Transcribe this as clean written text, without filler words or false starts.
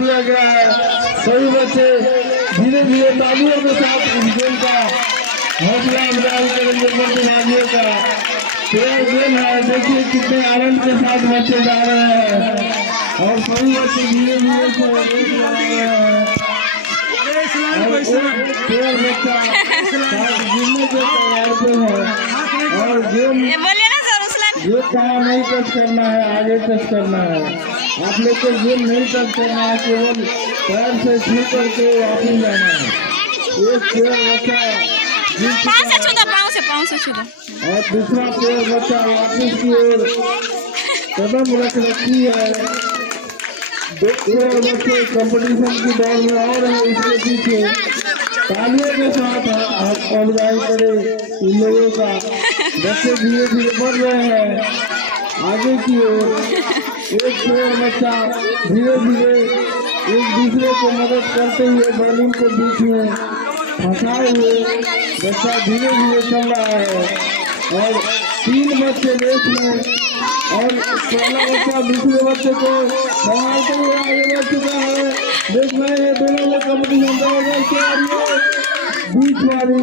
दिया गया है। सभी बच्चे धीरे धीरे तालियों के साथ इस गेम का हौसला अफजाई करेंगे। प्रतिभागियों का फेयर गेम है, देखिए कितने आनंद के साथ बच्चे जा रहे हैं और सभी बच्चे धीरे धीरे से गिरने के तैयार पे है और गेम ये कहाँ नहीं टच करना है, आगे टच करना है। आप लोग को गेम नहीं टच करना है, केवल पैर से छू करके वापस जाना है। एक पेड़ बच्चा और दूसरा पेड़ बच्चा वापस की ओर कदम रख रखी है। दो पेड़ बच्चे कंपटीशन की दौड़ में और है इसके पीछे। तालियों के साथ आप ऑर्गेनाइज करें इन लोगों का। बच्चे धीरे धीरे बढ़ रहे हैं आगे की ओर। एक पेड़ बच्चा धीरे धीरे एक दूसरे को मदद करते हुए बैलून को बीच में फंसाए हुए बच्चा धीरे धीरे चल रहा है और 3 बच्चे रेस में और पहला बच्चा दूसरे बच्चे को संभालते हुए आगे बढ़ चुका है। देख रहे हैं दोनों लोग कंपटीशन बीच वाली